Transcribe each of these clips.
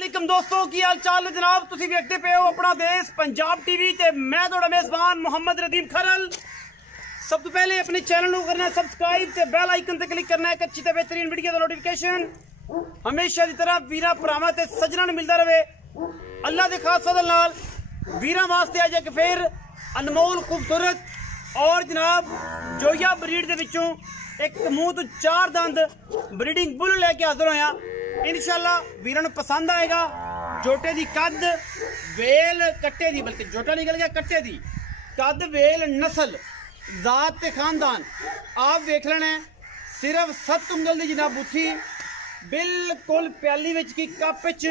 अस्सलामुअलैकुम दोस्तों की हाल चाल है जनाब। तुसी देखते पे हो अपना देश पंजाब टीवी ते मैं थोड़ा मेजबान मोहम्मद रदीम खरल। सब तो पहले अपने चैनल को करना है सब्सक्राइब ते बेल आइकन ते क्लिक करना है एक अच्छी ते बेहतरीन वीडियो का नोटिफिकेशन हमेशा की तरह वीरा भरावां ते सज्जनां नूं मिलदा रहे। अल्लाह दे खास फजल नाल वीरां वास्ते अज एक फिर अनमोल खूबसूरत और जनाब जोया ब्रीड दे विचों एक मुंह तो चार दंद ब्रीडिंग बुल लेके हाजिर होया। इंशाल्लाह वीरां नूं पसंद आएगा। जोटे दी कद वेल कट्टे दी, बल्कि जोटा निकल गया कट्टे दी कद वेल नस्ल जात ते खानदान आप वेख लेना। सिर्फ 7 उंगल दी जनाब बुथी बिल्कुल प्याली विच की कप विच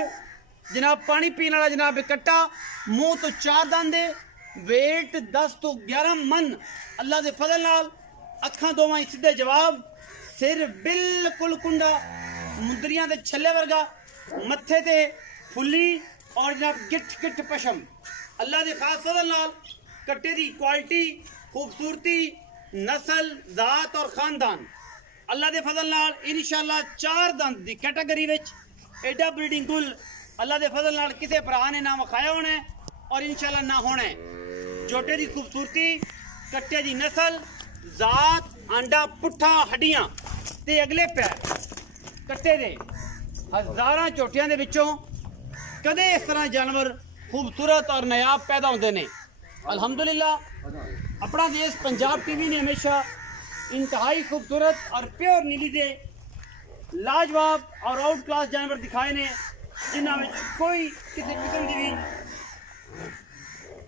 जनाब पानी पीने वाला जनाब कट्टा मुंह तो चार दंद वेट 10 तो 11 मन अल्लाह दे फजल नाल। अखां दोवां सीधे जवाब, सिर बिल्कुल कुंडा मुंदरियां दे छल्ले वर्गा, मत्थे ते फुल्ली और जनाब गिठ गिठ पशम। अल्लाह दे खास फजल नाल कट्टे दी क्वालिटी खूबसूरती नस्ल जात और खानदान अल्लाह दे फजल नाल इंशाल्लाह चार दंद दी कैटेगरी विच एडा ब्रीडिंग गुल अल्लाह दे फजल नाल किसी भरा ने ना विखाया होना और इंशाल्लाह ना होना है। जोटे दी खूबसूरती कट्टे दी नस्ल जात आंडा पुट्ठा हड्डियां ते अगले पैर कट्टे दे हजारां झोटियां दे विचों कदे इस तरह जानवर खूबसूरत और नायाब पैदा होंदे ने। अल्हम्दुलिल्लाह अपना देश पंजाब टीवी ने हमेशा इंतहाई खूबसूरत और प्योर नीली दे लाजवाब और आउट क्लास जानवर दिखाए ने जिन्हां विच कोई किसी किस्म की भी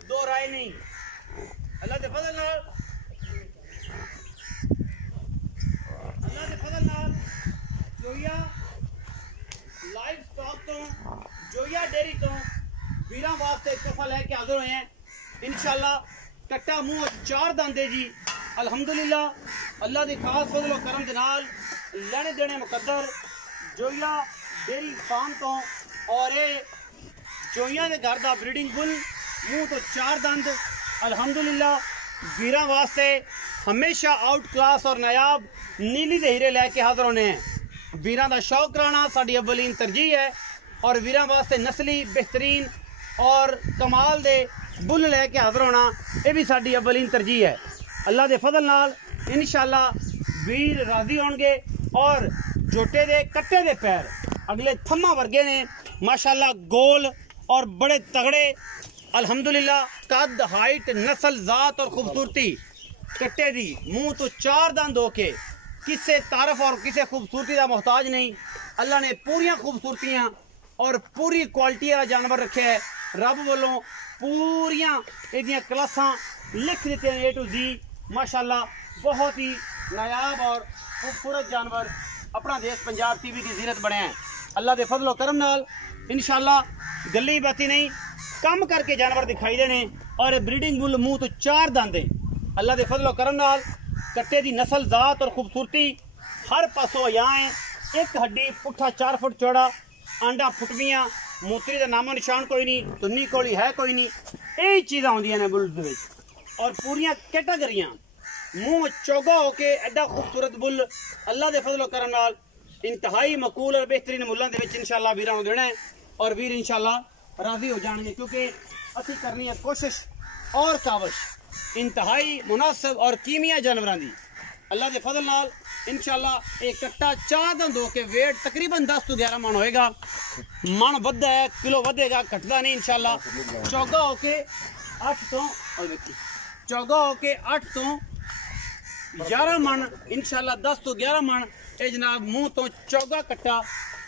दो राय नहीं। अल्लाह दे फजल नाल जोया लाइव स्टॉक तो जोया डेयरी तो वीरां वास्ते तोहफा लेके हाजिर होए हैं। इंशाल्लाह कट्टा मुंह चार दांदे जी अल्हम्दुलिल्लाह अल्लाह दी खास फजल और करम दे नाल लेने देने मुकद्दर जोया डेयरी फार्म तो और ये जोया दे घर दा ब्रीडिंग बुल मुंह तो चार दंद अल्हम्दुलिल्लाह वीरां वास्ते हमेशा आउट क्लास और नायाब नीली दे हीरे लेके हाजिर होने हैं। वीरां दा शौक कराना साडी अव्वलीन तरजीह है और वीरां वास्ते नस्ली बेहतरीन और कमाल दे बुल लेके हाजिर होना यह भी साडी अव्वलीन तरजीह है। अल्लाह दे फजल नाल इंशाल्लाह वीर राजी होंगे और जोटे दे कट्टे दे पैर अगले थम्मा वर्गे ने माशाल्लाह गोल और बड़े तगड़े अल्हम्दुलिल्लाह कद हाइट नस्ल जात और खूबसूरती कट्टे दी मुंह तो चार दंद होके किसे तारफ और किसे खूबसूरती का मोहताज नहीं। अल्लाह ने पूरियां खूबसूरतियां और पूरी क्वालिटी वाला जानवर रखे है। रब वालों पूरियां एदियां क्लासां लिख देते हैं ए टू जी माशाल्लाह। बहुत ही नायाब और खूबसूरत जानवर अपना देश पंजाब टीवी की जीरत बने हैं। अल्लाह के फजल करम नाल इंशाल्लाह गली बाती नहीं कम करके जानवर दिखाई देने और ब्रीडिंग बुल मुंह तो चार दांदे अल्लाह के फजल करम नाल कट्टे की नस्ल जात और खूबसूरती हर पासों यहाँ है। एक हड्डी पुट्ठा 4 फुट चौड़ा आंडा फुटवियां मूत्री का नामो निशान कोई नहीं, तुन्नी कोली है कोई नहीं, यही चीज़ां आउंदियां ने बुल दे विच और पूरियां कैटेगरियां मुंह चौगा होके एडा खूबसूरत बुल अल्लाह के फजल करम नाल इंतहाई मकूल और बेहतरीन मुल्लां दे विच इंशाल्लाह वीरां नूं देना है और वीर इंशाल्लाह राजी हो जाएंगे क्योंकि असीं करनी है कोशिश और काविश इंतहाई मुनासिब और कीमिया जानवरां दी। अल्लाह के फजल नाल इंशाल्लाह एक कट्टा चार दंद होके वेट तकरीबन 10 तो 11 मन होएगा। मन वधदा है किलो वधेगा घटदा नहीं इंशाल्लाह। चौगा होके 8 तो और चौगा होके 8 तो 11 मन इंशाल्लाह 10 तो 11 मन ये जनाब मुंह तो चौगा कट्टा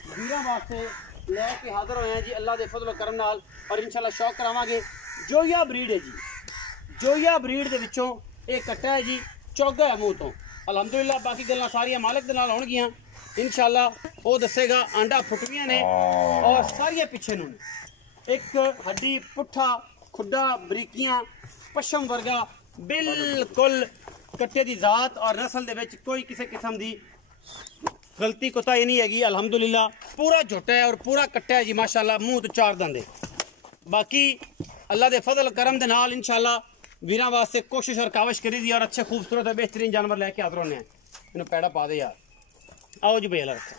वीरां वास्ते लेके हाजिर होए हैं जी अल्लाह के फजल करम नाल और इंशाल्लाह शौक करावांगे। जोया ब्रीड है जी, जोया ब्रीड दे विचों एक कट्टा है जी चौगा है मुंह तो अल्हम्दुलिल्लाह। बाकी गल्लां सारियां मालिक दे नाल होणगियां इंशाल्लाह वो दसेगा। आंडा फुटवियां ने और सारियां पिछे नूं एक हड्डी पुट्ठा खुड्डा बरीकियां पशम वर्गा बिल्कुल कट्टे दी जात और नस्ल दे विच कोई किसी किस्म दी गलती कोताही नहीं हैगी। अल्हम्दुलिल्लाह पूरा झोटा है और पूरा कट्टा है जी माशाल्लाह मुंह तो चार दंदे। बाकी अल्लाह के फजल करम दे नाल इंशाल्लाह वीरां वास्ते कोशिश और काविश करी दी और अच्छे खूबसूरत और बेहतरीन जानवर लेके हाजिर होने हैं। इन्हें पैड़ा पा दे यार, आओ जी भैया रखो।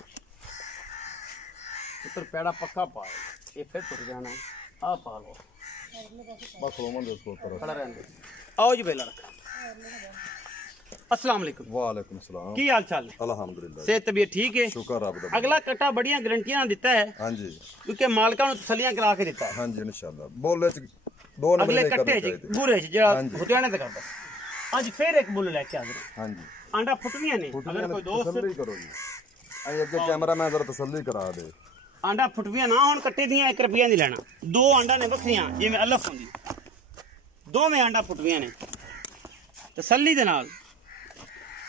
पुत्र पैड़ा पक्का पा ये फिर टुट जाना आ पा लो बस रोमन दे उसको खड़ा रहने आओ जी बेला रख अस्सलाम वालेकुम वालेकुम सलाम की हाल चाल है अल्हम्दुलिल्लाह सेहत तबीयत ठीक है शुक्र रब दा अगला कट्टा बड़ियां गारंटियां दिता है हां जी क्योंकि मालका नु तसल्लियां करा के दिता है हां जी इंशाल्लाह बोले दो नंबर अगले कट्टे जी बुरे च जेड़ा हुतियाने ते करदा आज फिर एक बुल लेके हाजिर हां जी आंडा फुटवियां ने अगर कोई दोस्त तसल्ली करो जी आई अगे कैमरा मैं जरा तसल्ली करा दे आंडा फुटवियां ना हुन कट्टे दियां 1 रुपया नहीं लेना दो आंडा ने बखरियां जिवें अलफ हुंदी दोवें आंडा फुटवियां ने तसल्ली दे नाल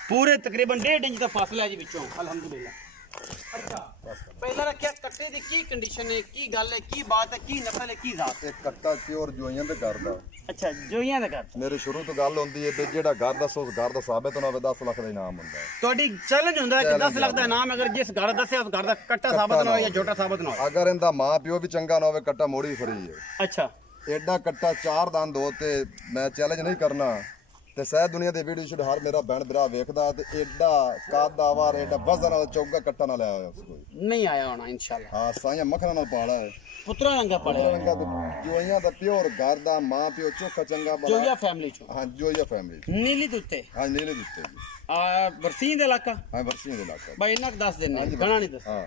पूरे तकरीबन 1.5 इंच का फासला है जी विचों अल्हम्दुलिल्लाह अच्छा पहला रखिया कट्टे दी की कंडीशन है की गल है की बात है की नस्ल है की जात एक कट्टा प्योर जोइयां ते करदा अच्छा जोइयां दा कर मेरे शुरू तो गल होंदी है ते जेड़ा घर दा सो घर दा साबित होना 10 लाख दा इनाम हुंदा है तोड़ी चैलेंज हुंदा है कि 10 लाख दा इनाम अगर जिस घर दसे उस घर दा कट्टा साबित ना हो या झोटा साबित ना हो अगर इंदा मां पियो भी चंगा ना होवे कट्टा मोड़ी फ्री है अच्छा एडा कट्टा 4 दंद हो ते मैं चैलेंज नहीं करना ते सह दुनिया दे वीडियो शुड हर मेरा भैन भरा वेखदा ते एडा कादावार एडा वजन वाला चौगा कट्टा ना ले आया उसको नहीं आया होना इंशाल्लाह हां साया मखना ना पाड़ा है पुत्रा रंगा पड़े रंगा ते जोइयां दा प्योर घर दा मां पियो चोखा चंगा बड़ा जोया फैमिली चो हां जोइया फैमिली नीली दुत्ते हां नीले दित्ते जी आ बरसीन दे इलाका हां बरसी दे इलाका भाई इनक 10 दिन ने गणा नहीं दस हां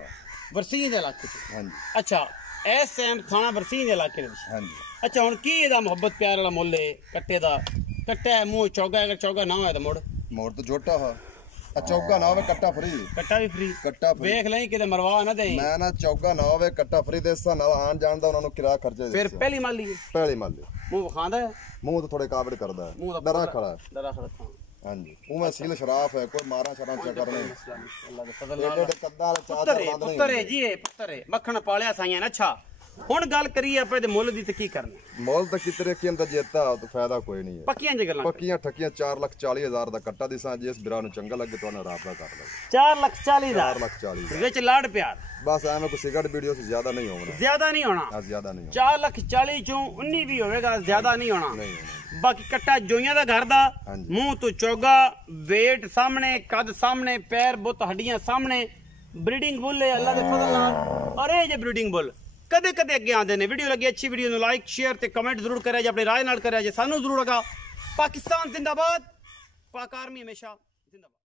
बरसीन दे इलाके च हां जी अच्छा इस टाइम थाना बरसीन दे इलाके दे हां जी अच्छा हुन की एदा मोहब्बत प्यार वाला मुੱਲ है कट्टे दा कट्टा है मुंह चौगा अगर चौगा ना होए तो मुड़ मोड़ तो झोटा हा चौगा ना होवे कट्टा फ्री कट्टा भी फ्री कट्टा फ्री देख लई किते मरवा ना देई मैं ना चौगा ना होवे कट्टा फ्री दे सा नाल आन जान दा उन्हां नु किराया खर्चे फिर पहली माली है पहली माली मुंह खांदा है मुंह तो थोड़े काबड़ करदा है मुंह दा डरा खड़ा है डरा खड़ा हां जी वो मैं सील शराफ है कोई मारा शरा चक्कर नहीं अल्लाह दे फजल नाल एडे कद्दा वाले चार पुत्तर है बंद नहीं पुत्तर है जी पुत्तर है मक्खन पालिया साईं ने अच्छा हुन गल करिए आपे दे मुੱਲ ਦੀ ਤੇ ਕੀ ਕਰਨਾ मोल तक कितरे के अंदर जेता तो फायदा कोई नहीं है ਪੱਕੀਆਂ ਜੇ ਗੱਲਾਂ पक्कियां ठकियां 4,40,000 दा कट्टा दिसा जिस बिरा नु चंगा लगे तो राबता कर लो 4,40,000 4,40,000 ਵਿੱਚ ਲਾੜ ਪਿਆਰ बस एवं कोई सिगरेट वीडियो से ज्यादा नहीं होना ज्यादा नहीं होना ज्यादा नहीं 4,40,000 ਚੋਂ 19 ਵੀ ਹੋਵੇਗਾ ज्यादा नहीं होना नहीं होना ਬਾਕੀ ਕੱਟਾ ਜੋਈਆਂ ਦਾ ਘਰ ਦਾ ਹਾਂਜੀ। ਮੂੰਹ ਤੋਂ ਚੋਗਾ ਵੇਟ ਸਾਹਮਣੇ ਕੱਦ ਸਾਹਮਣੇ ਪੈਰ ਬੁੱਤ ਹੱਡੀਆਂ ਸਾਹਮਣੇ ਬਰੀਡਿੰਗ ਬੁੱਲ ਹੈ ਅੱਲਾ ਦੇ ਫਜ਼ਲ ਨਾਲ ਔਰ ਇਹ ਜੇ ਬਰੀਡਿੰਗ ਬੁੱਲ ਕਦੇ ਕਦੇ ਅੱਗੇ ਆਉਂਦੇ ਨੇ ਵੀਡੀਓ ਲੱਗੀ ਅੱਛੀ ਵੀਡੀਓ ਨੂੰ ਲਾਈਕ ਸ਼ੇਅਰ ਤੇ ਕਮੈਂਟ ਜ਼ਰੂਰ ਕਰਿਆ ਜੇ ਆਪਣੀ ਰਾਏ ਨਾਲ ਕਰਿਆ ਜੇ ਸਾਨੂੰ ਜ਼ਰੂਰ ਲਗਾ ਪਾਕਿਸਤਾਨ ਜ਼ਿੰਦਾਬਾਦ ਪਾਕ ਆਰਮੀ ਹਮੇਸ਼ਾ